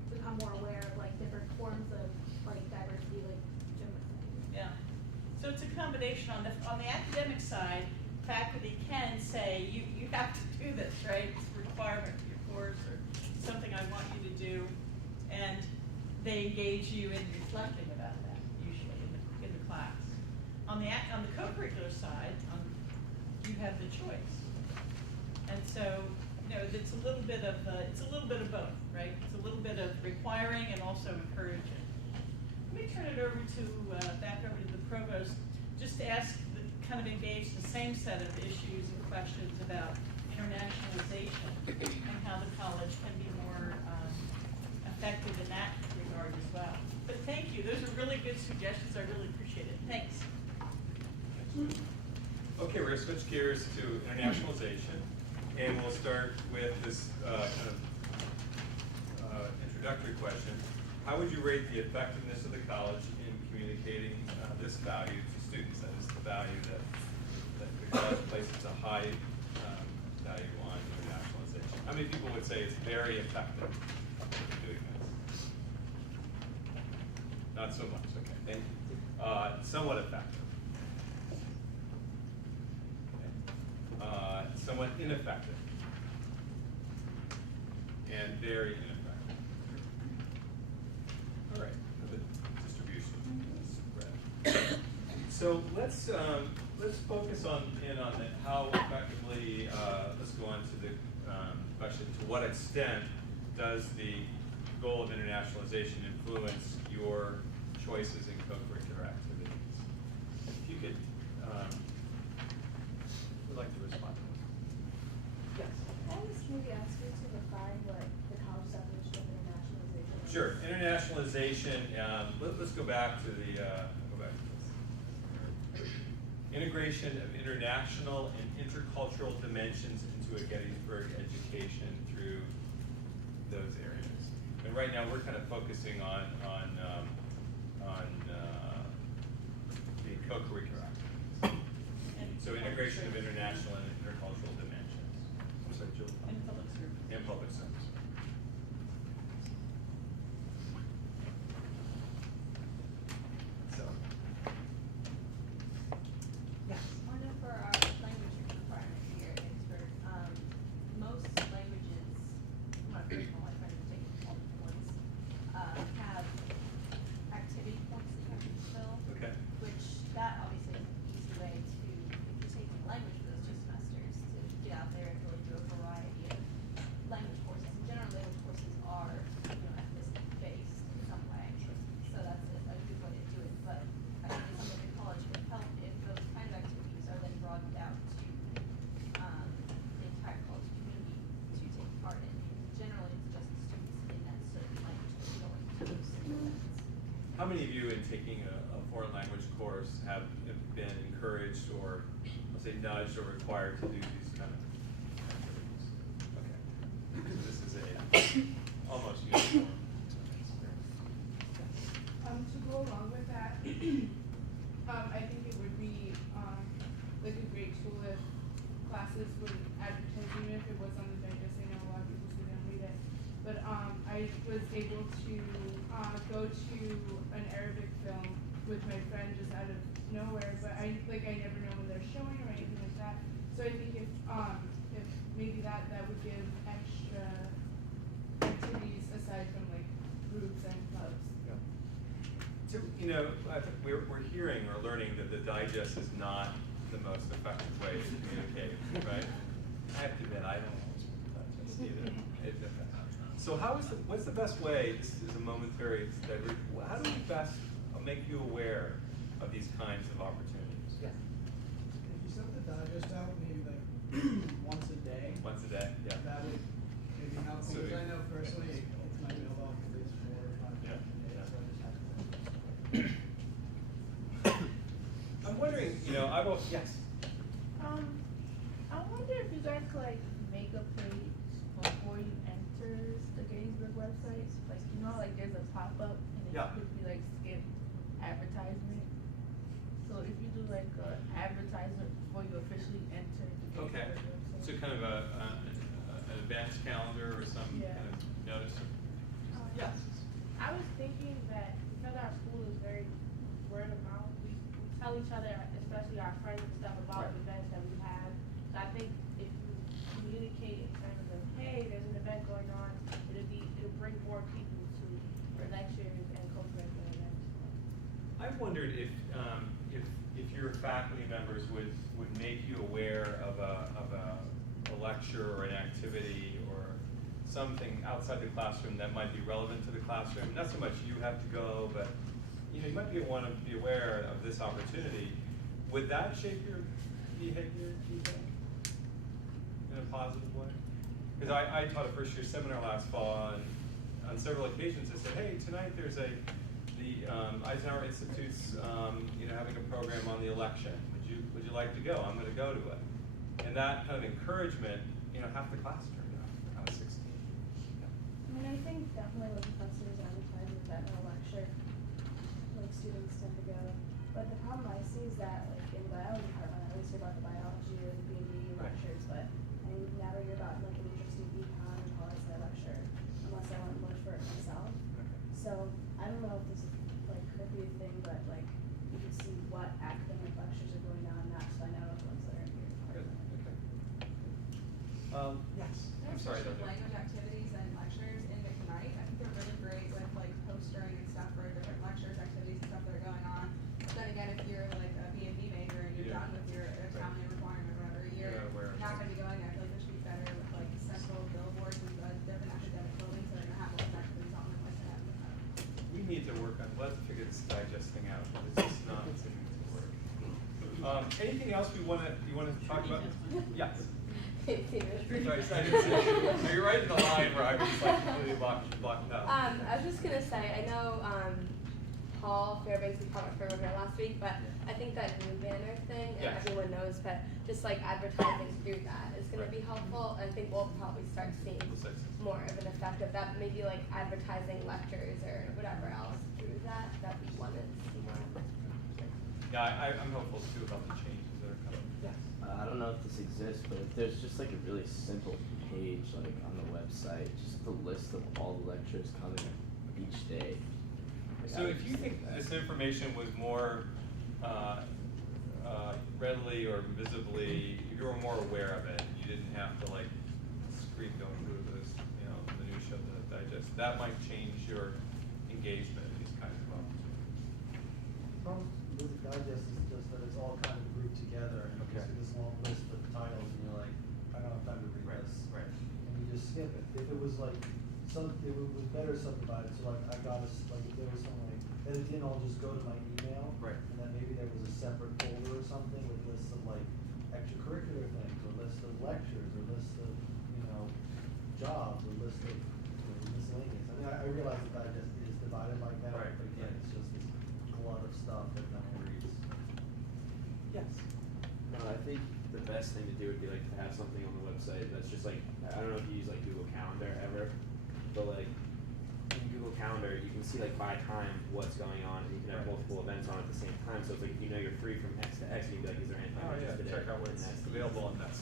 become more aware of like different forms of like diversity, like Jim was saying. Yeah. So it's a combination on the academic side. Faculty can say you have to do this, right? It's a requirement for your course or something I want you to do, and they engage you in reflecting about that usually in the class. On the co-curricular side, you have the choice, and so it's a little bit of both, right? It's a little bit of requiring and also encouraging. Let me turn it over to back over to the provost, just to ask, kind of engage the same set of issues and questions about internationalization and how the college can be more effective in that regard as well. But thank you, those are really good suggestions, I really appreciate it, thanks. Okay, we're going to switch gears to internationalization, and we'll start with this introductory question. How would you rate the effectiveness of the college in communicating this value to students? That is the value that the college places a high value on internationalization. How many people would say it's very effective in doing this? Not so much, okay. Thank you. Somewhat effective. Okay. Somewhat ineffective. And very ineffective. All right, the distribution spread. So let's focus on how effectively. Let's go on to the question: to what extent does the goal of internationalization influence your choices in co-curricular activities? If you could, would like to respond to this. Yes. Can I just maybe ask you to define what the college definition of internationalization is? Sure. Internationalization. Let's go back to the. Integration of international and intercultural dimensions into to a Gettysburg education through those areas. And right now, we're kind of focusing on the co-curricular activities. So integration of international and intercultural dimensions. I'm sorry, Jill? And public service. And public service. So. Yes. I know for our language requirements here at Gettysburg, most languages, my friends are taking multiple ones, have activity points that you have to fill. Okay. Which that obviously is an easy way to, if you're taking language for those 2 semesters, to get out there and really do a variety of language courses. And generally, language courses are, ethnic based in some way. So that's a good way to do it. But I think it's something the college could help if those kind of activities are then broadened out to the entire college community to take part in. Generally, it's just the students in that certain language that are going to those certain events. How many of you in taking a foreign language course have been encouraged or, let's say, nudged or required to do these kind of activities? Okay. So this is a almost uniform. To go along with that, I think it would be like a great tool if classes would advertise, even if it was on the digest. I know a lot of people still don't read it, but I was able to go to an Arabic film with my friend just out of nowhere, but I never know when they're showing or anything like that. So I think if maybe that would give extra activities aside from like groups and clubs. Yeah. So, I think we're hearing or learning that the digest is not the most effective way to communicate, right? I have to admit, I don't always read the digest either. So what's the best way, this is a momentary, how do we best make you aware of these kinds of opportunities? If you send the digest out, maybe like once a day. Once a day, yeah. That would maybe help, So because I know personally, it's my mailbox at least 4 or 5 times a day, so I just have to. I'm wondering, yes. I wonder if you guys could like make a page before you enter the Gettysburg website. Like like there's a pop-up and then Yeah. you could be like skip advertisement. So if you do like an advertisement before you officially enter the Gettysburg Okay. website. So kind of an advanced calendar or some Yeah. kind of notice? Yes. I was thinking that because our school is very word of mouth, we tell each other, especially our friends and stuff, about Right. events that we have. So I think if you communicate in terms of, hey, there's an event going on, it'll bring more people to the lectures and co-curricular events. I wondered if your faculty members would make you aware of a lecture or an activity or something outside the classroom that might be relevant to the classroom. Not so much you have to go, but you might want to be aware of this opportunity. Would that shape your behavior, do you think, in a positive way? Because I taught a first-year seminar last fall, and on several occasions I said, hey, tonight there's the Eisenhower Institute's having a program on the election. Would you like to go? I'm going to go to it. And that kind of encouragement, half the class turned out. I was 16. Yeah. I mean, I think definitely with professors advertising that in a lecture, like students tend to go. But the problem I see is that like in the biology department, I always hear about the biology or the B&D lectures, but I never hear about like an interesting econ or poli sci lecture unless I want to look for it myself. So I don't know if this like could be a thing, but like you can see what academic lectures are going on, not just find out about the ones that are in your department. Yes. I'm sorry. Especially language activities and lectures in McKnight. I think they're really great with like postering and stuff for different lectures, activities, and stuff that are going on. But then again, if you're like a B&B major and you're done with your Italian requirement or whatever, you're not going to be going there. I feel like there should be better with like central billboards and different academic buildings that are going to have all these activities on them like that. We need to work on, let's figure this digest thing out. It's just not seeming to work. Anything else you want to talk about? Yes. Sorry, I didn't see you. So you're right in the line where I was like completely blocked out. I was just gonna say, I know Hall, Fairbanks and Palmer Fair were here last week, but I think that new banner thing, and Yes. everyone knows, but just like advertising through that is gonna be helpful. I think we'll probably start seeing The 6th. more of an effect of that, maybe like advertising lectures or whatever else through that we wanted to see more of. Yeah, I'm hopeful too about the changes that are coming. Yes. I don't know if this exists, but if there's just like a really simple page like on the website, just the list of all the lectures coming each day. Like, I So would if you just think that. this information was more readily or visibly, if you were more aware of it, you didn't have to like scream going through this, you know, minutia of the digest, that might change your engagement in these kinds of opportunities. Problem with the digest is just that it's all kind of grouped together, and you Okay. see this long list of titles, and you're like, I don't have time to read this. Right. And you just skip it. If it was like, it was better subdivided, so like, I got like, if there was something like, that it didn't all just go to my email. Right. And that maybe there was a separate folder or something with lists of like extracurricular things, or lists of lectures, or lists of, you know, jobs, or lists of, you know, miscellaneous. I mean, I realize that digest is divided like that, Right. but again, it's just this glut of stuff that no one reads. Yes. No, I think the best thing to do would be like to have something on the website that's just like, I don't know if you use like Google Calendar ever, but like in Google Calendar you can see like by time what's going on, and you can have multiple events on at the same time. So it's like if you know you're free from X to X, you can be like, is there anything Oh I'm yeah, interested in? check out what's And that's the available easy- in that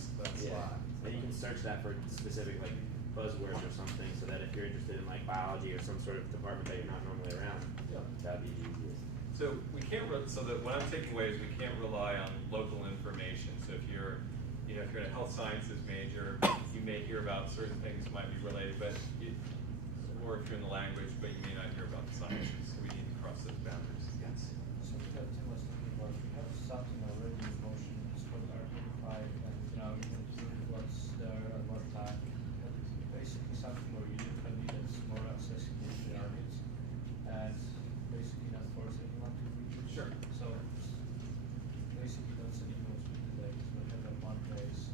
Yeah, slot. and you can search that for specific like buzzwords or something, so that if you're interested in like biology or some sort of department that you're not normally around, Yeah. that'd be the easiest. So we can't, so that what I'm taking away is we can't rely on local information. So if you're, you know, if you're in a health sciences major, you may hear about certain things might be related, but or if you're in the language, but you may not hear about the sciences. So we need to cross those boundaries. Yes. Something that Tim was talking about, we have something already in motion, it's called Article 5, and you know, we can see what's there at what time. But it's basically something where you look at it that's more accessible to the audience, and basically not force anyone to read it. Sure. So it's basically that's an emails with the dates, but then at one place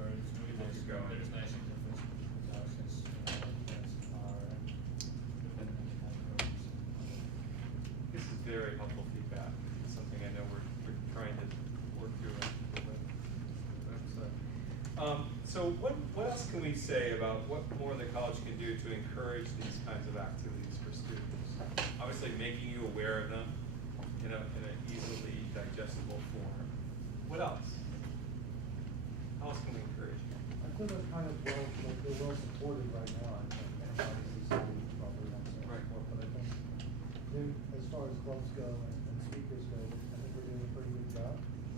where it's really People nice, can go in. there's nice interface between the since that's are depending on the kind of programs. This is very helpful feedback. It's something I know we're trying to work through. So what else can we say about what more the college can do to encourage these kinds of activities for students? Obviously, making you aware of them in an easily digestible form. What else? How else can we encourage you? I think they're kind of they're well supported right now, I think, and obviously schools probably not so much more, but I think as far as clubs go and speakers go, I think we're doing a pretty good job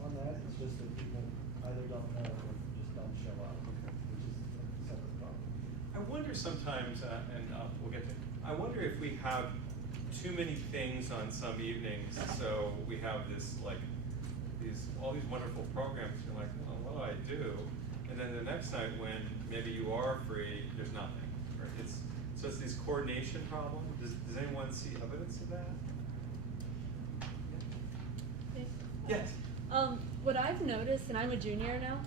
on that. It's just that people either don't know or just don't show up, which is a separate problem. I wonder sometimes, and we'll get to, I wonder if we have too many things on some evenings, so we have this like, all these wonderful programs, you're like, well, what do I do? And then the next night when maybe you are free, there's nothing. Right? So it's this coordination problem. Does anyone see evidence of that? Yes. What I've noticed, and I'm a junior now,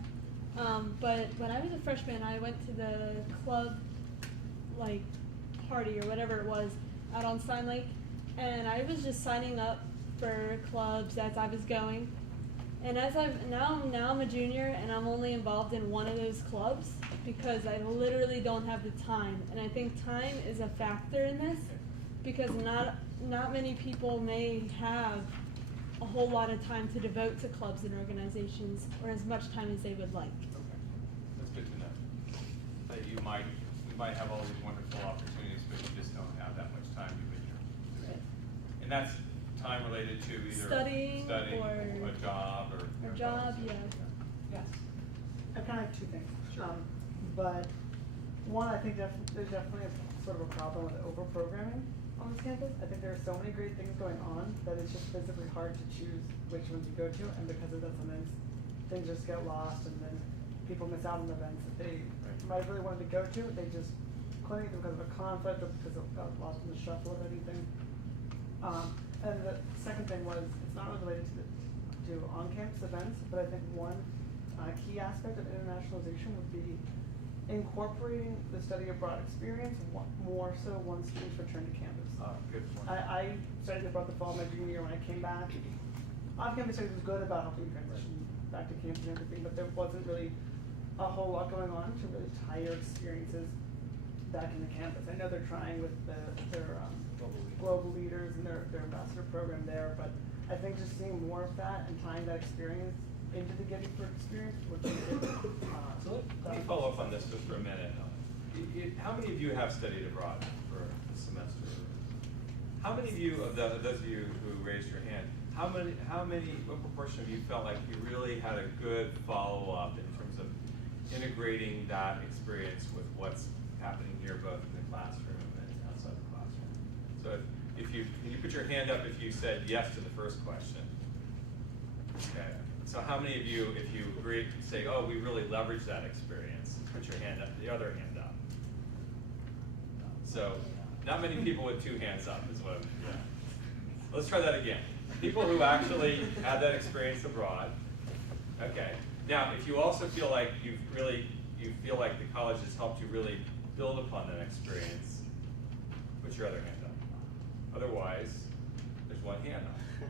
but when I was a freshman, I went to the club, like, party or whatever it was, out on Stein Lake, and I was just signing up for clubs as I was going. And now I'm a junior, and I'm only involved in one of those clubs because I literally don't have the time. And I think time is a factor in this because not many people may have a whole lot of time to devote to clubs and organizations, or as much time as they would like. Okay, that's good to know. That you might have all these wonderful opportunities, but you just don't have that much time to be here. Right. And that's time related to either Studying or a job or job, yeah. Yes. I kind of have two things. But one, I think there's definitely a sort of a problem with over-programming on this campus. I think there are so many great things going on that it's just physically hard to choose which ones you go to, and because of that, sometimes things just get lost, and then people miss out on events that they might have really wanted to go to. They just couldn't because of a conflict or because it got lost in the shuffle of anything. And the second thing was, it's not really related to on-campus events, but I think one key aspect of internationalization would be incorporating the study abroad experience more so once students return to campus. Good point. I studied abroad the fall of my junior year when I came back. Off-campus studies was good about helping transition back to campus and everything, but there wasn't really a whole lot going on to really tie your experiences back into campus. I know they're trying with their global leaders and their ambassador program there, but I think just seeing more of that and tying that experience into the Gettysburg experience would be good. So let me follow up on this just for a minute. How many of you have studied abroad for a semester? How many of you, of those of you who raised your hand, what proportion of you felt like you really had a good follow-up in terms of integrating that experience with what's happening here, both in the classroom and outside the classroom? So if you, can you put your hand up if you said yes to the first question? Okay. So how many of you, if you agree, say, oh, we really leveraged that experience, put your hand up, the other hand up. So not many people with two hands up is what I'm, yeah. Let's try that again. People who actually had that experience abroad. Okay. Now, if you also feel like you feel like the college has helped you really build upon that experience, put your other hand up. Otherwise, there's one hand up.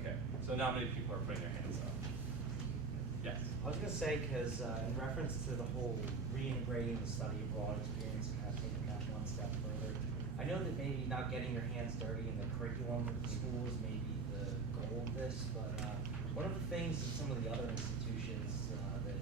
Okay. So not many people are putting their hands up. Yes. I was going to say, because in reference to the whole reintegrating the study abroad experience and kind of taking that one step further, I know that maybe not getting your hands dirty in the curriculum of the school is maybe the goal of this, but one of the things that some of the other institutions that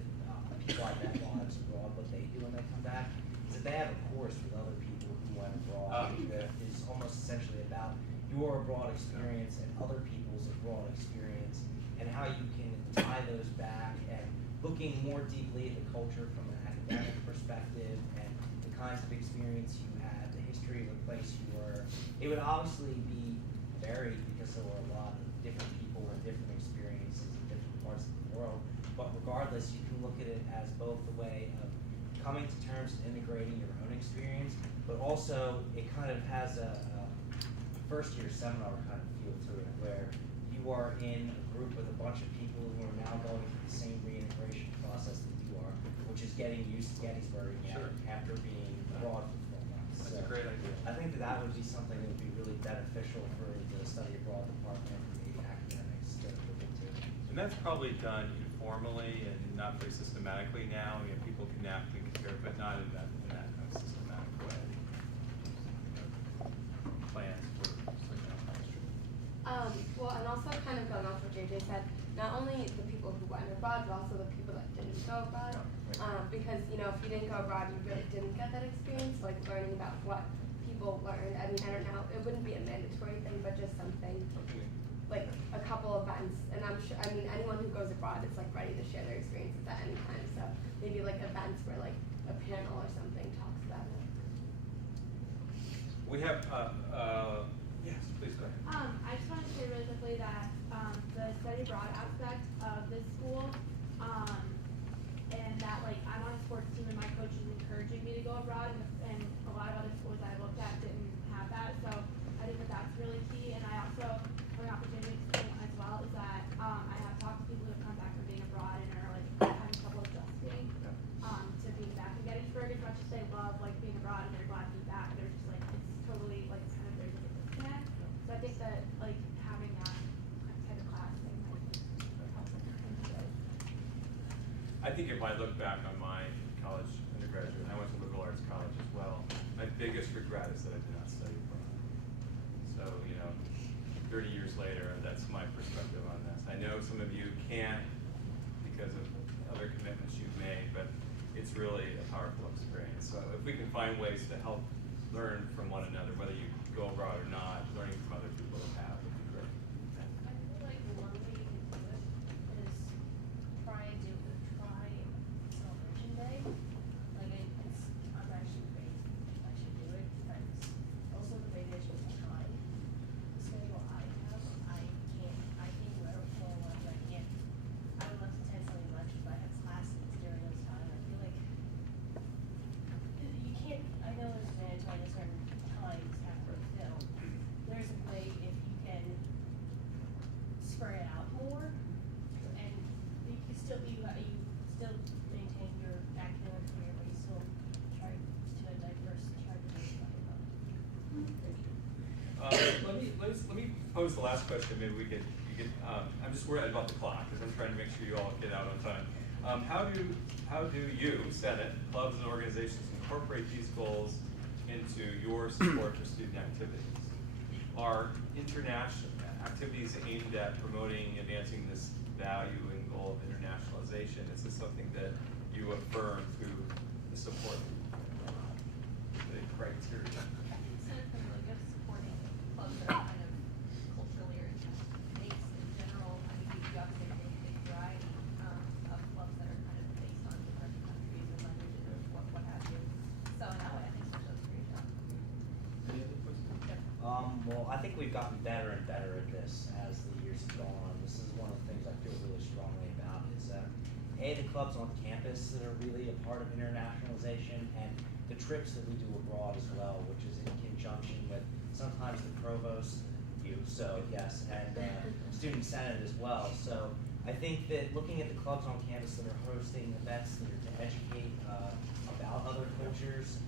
people I met while I was abroad, what they do when they come back, is that they have a course with other people who went abroad that is almost essentially about your abroad experience and other people's abroad experience and how you can tie those back and looking more deeply at the culture from an academic perspective and the kinds of experience you had, the history of the place you were. It would obviously be varied because there were a lot of different people with different experiences in different parts of the world, but regardless, you can look at it as both a way of coming to terms and integrating your own experience, but also it kind of has a first year seminar kind of feel to it where you are in a group with a bunch of people who are now going through the same reintegration process that you are, which is getting used to Gettysburg again after being abroad for 4 months. That's a great idea. I think that would be something that would be really beneficial for the study abroad department and the academics to look into. And that's probably done informally and not very systematically now. You know, people can napkin compare, but not in that kind of systematic way. Plans for well, and also kind of going off what JJ said, not only the people who went abroad, but also the people that didn't go abroad. Because, you know, if you didn't go abroad, you really didn't get that experience, like learning about what people learned. I mean, I don't know, it wouldn't be a mandatory thing, but just something, like a couple events. And I'm sure, I mean, anyone who goes abroad is like ready to share their experiences at any time. So maybe like events where like a panel or something talks about it. We have, yes, please go ahead. I just want to say really quickly that the study abroad aspect of this school, and that like I'm on a sports team and my coach is encouraging me to go abroad, and a lot of other schools I looked at didn't have that, so I think that that's really key. And I also have an opportunity to explain as well is that I have talked to people who have come back from being abroad and are like having trouble adjusting to being back in Gettysburg. As much as they love like being abroad and they're glad to be back, they're just like it's totally like kind of there's like a disconnect. So I think that like having that type of class thing might help them into it. I think if I look back on my college undergraduate, and I went to liberal arts college as well, my biggest regret is that I did not study abroad. So, you know, 30 years later, that's my perspective on this. I know some of you can't because of other commitments you've made, but it's really a powerful experience. So if we can find ways to help learn from one another, whether you go abroad or not, learning from other people who have would be great. I feel like one way you can do it is try Celebration Day. Like I'm actually crazy. I should do it. And also the big issue is time. The schedule I have, I can't wear a full lunch. I would love to attend Sunday lunch, but I have classes during those times. I feel like you can't. I know there's mandatory at certain times after a film. There's a way if you last question, maybe you can, I'm just worried about the clock, because I'm trying to make sure you all get out on time. How do you, Senate, clubs and organizations incorporate these goals into your support for student activities? Are international activities aimed at promoting and advancing this value and goal of internationalization? Is this something that you affirm through the support, the criteria? I think Senate's been really good at supporting clubs that are kind of culturally or based in general. I mean, we obviously have a big variety of clubs that are kind of based on different countries and languages or what have you. So in that way, I think Senate does a great job. Any other questions? Well, I think we've gotten better and better at this as the years have gone on. This is one of the things I feel really strongly about is the clubs on campus that are really a part of internationalization, and the trips that we do abroad as well, which is in conjunction with sometimes the provost, so yes, and student senate as well. So I think that looking at the clubs on campus that are hosting events that are to educate about other cultures,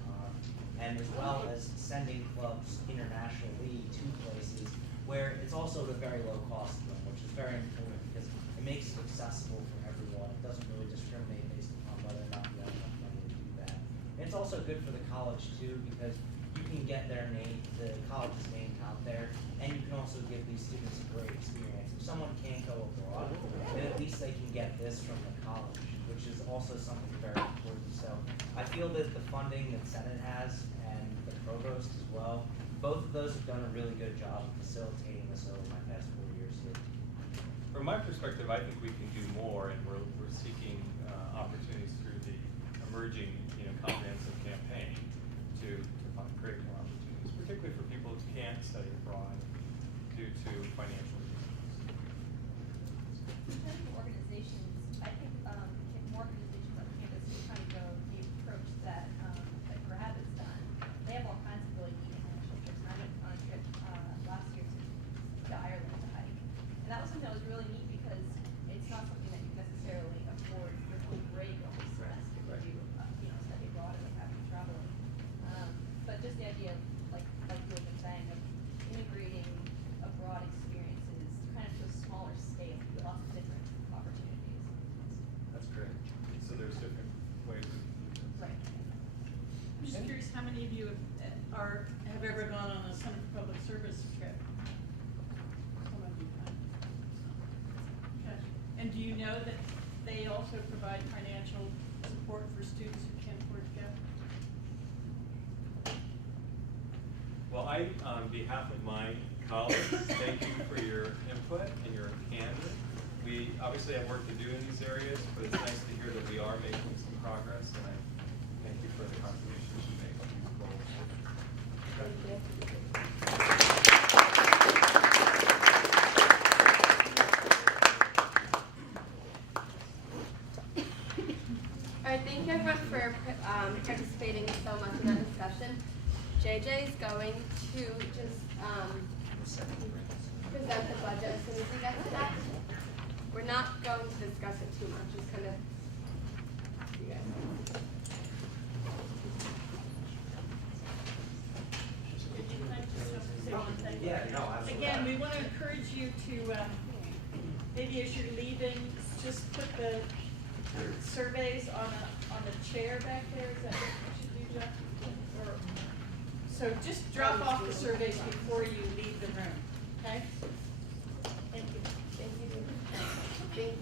and as well as sending clubs internationally to places where it's also at a very low cost to them, which is very important because it makes it accessible for everyone. It doesn't really discriminate based upon whether or not you have enough money to do that. And it's also good for the college too, because you can get their name, the college's name out there, and you can also give these students a great experience. If someone can't go abroad, then at least they can get this from the college, which is also something very important. So I feel that the funding that Senate has and the provost as well, both of those have done a really good job of facilitating this over my past 4 years here. From my perspective, I think we can do more, and we're seeking opportunities through the emerging, comprehensive campaign to create more opportunities, particularly for people who can't study abroad due to financial reasons. In terms of organizations, I think more organizations on campus can kind of go the approach that Grab has done. They have all kinds of really neat international trips. And I went on a trip last year to Ireland to hike, and that was something that was really neat because it's not something that you necessarily afford your whole grade the whole semester if you study abroad and have you traveling. But just the idea of like you were just saying of integrating abroad experiences kind of to a smaller scale with lots of different opportunities. That's great. So there's different ways of doing this. Right. I'm just curious, how many of you have ever gone on a Center for Public Service trip? Some of you have. Okay. And do you know that they also provide financial support for students who can't afford to go? Well, on behalf of my colleagues, thank you for your input and your candor. We obviously have work to do in these areas, but it's nice to hear that we are making some progress, and I thank you for the contributions you make on these goals. All right, thank you everyone for participating so much in that discussion. JJ is going to just present the budget as soon as we get to that. We're not going to discuss it too much, just kind of, you guys. Say one thing. Yeah, no, absolutely. Again, we want to encourage you to, maybe as you're leaving, just put the surveys on the chair back there. Is that what you should do, Jeff? Or, so just drop off the surveys before you leave the room, okay? Thank you. Thank you. Thank you.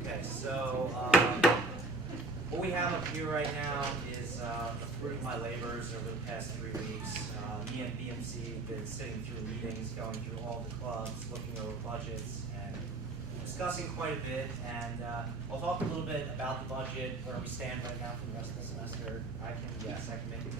Okay, so what we have up here right now is the fruit of my labors over the past 3 weeks. Me and BMC have been sitting through meetings, going through all the clubs, looking over budgets, and discussing quite a bit. And I'll talk a little bit about the budget, where we stand right now for the rest of the semester. I can make it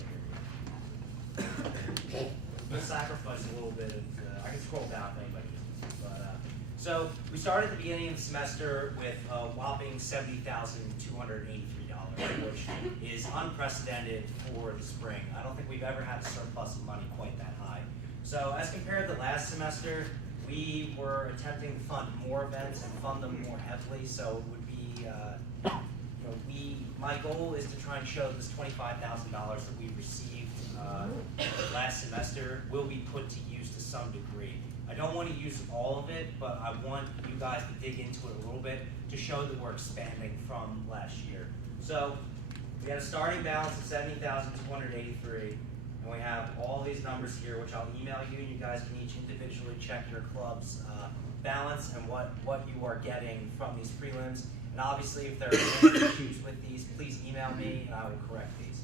bigger. We'll sacrifice a little bit of, I can scroll down if anybody needs to, but so we started at the beginning of the semester with a whopping $70,283. which is unprecedented for the spring. I don't think we've ever had a surplus of money quite that high. So as compared to last semester, we were attempting to fund more events and fund them more heavily, so it would be, my goal is to try and show this $25,000 that we received last semester will be put to use to some degree. I don't want to use all of it, but I want you guys to dig into it a little bit to show that we're expanding from last year. So we had a starting balance of $70,283, and we have all these numbers here, which I'll email you, and you guys can each individually check your club's balance and what you are getting from these prelims. And obviously, if there are any issues with these, please email me, and I will correct these.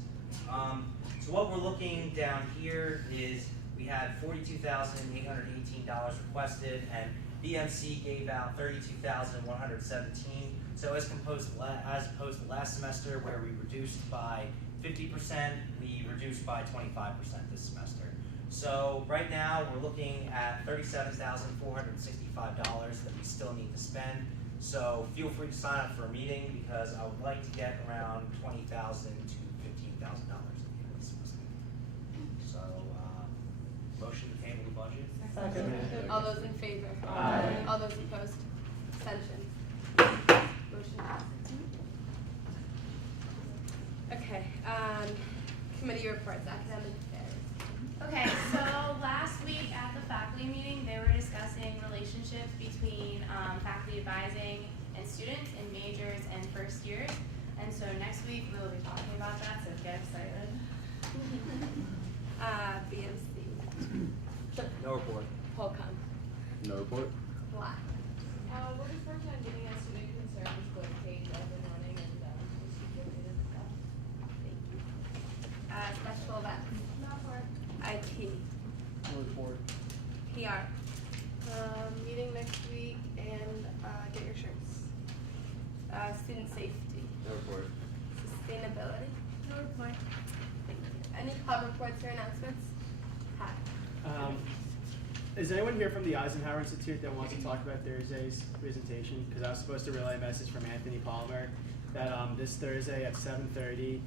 So what we're looking down here is we had $42,818 requested, and BMC gave out $32,117. So as opposed to last semester, where we reduced by 50%, we reduced by 25% this semester. So right now, we're looking at $37,465 that we still need to spend. So feel free to sign up for a meeting, because I would like to get around $20,000 to $15,000 at the end of the semester. So, motion to table the budget. Second. All those in favor? Aye. All those opposed? Abstentions? Motion passes. Okay, committee reports, academic affairs. Okay, so last week at the faculty meeting, they were discussing relationships between faculty advising and students in majors and first years. And so next week we'll be talking about that, so get excited. BMC. No report. Polcom. No report. Black. We're just working on getting a student concerns book page up and running and related stuff. Thank you. Special events. Not for IT. No report. PR. Meeting next week and get your shirts. Student safety. No report. Sustainability. No report. Thank you. Any club reports or announcements? Pat. Is anyone here from the Eisenhower Institute that wants to talk about Thursday's presentation? Because I was supposed to relay a message from Anthony Palmer that this Thursday at 7:30,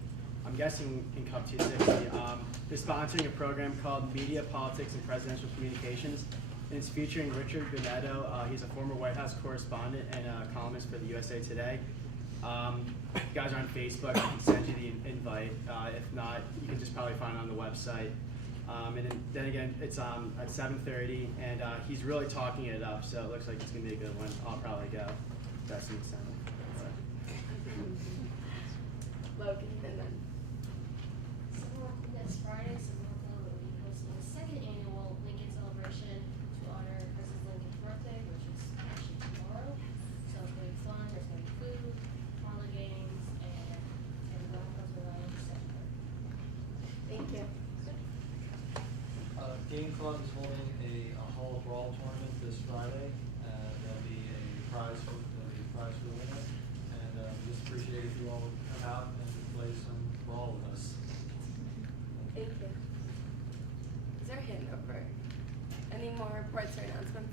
I'm guessing in Cup 260, they're sponsoring a program called Media, Politics, and Presidential Communications. And it's featuring Richard Benetto. He's a former White House correspondent and a columnist for the USA Today. If you guys are on Facebook, I can send you the invite. If not, you can just probably find it on the website. And then again, it's at 7:30, and he's really talking it up, so it looks like it's going to be a good one. I'll probably go. That's an incentive. Logan, and then. Yes, Friday, Samantha will be hosting the second annual Lincoln celebration to honor President Lincoln's birthday, which is actually tomorrow. So it's going to be fun. There's going to be food, holiday games, and welcomes around December. Thank you. Game Club is holding a Hall of Brawl tournament this Friday. There'll be a prize for the winner, and just appreciate if you all would come out and play some brawl with us. Thank you. Is there a hand over? Any more reports or announcements?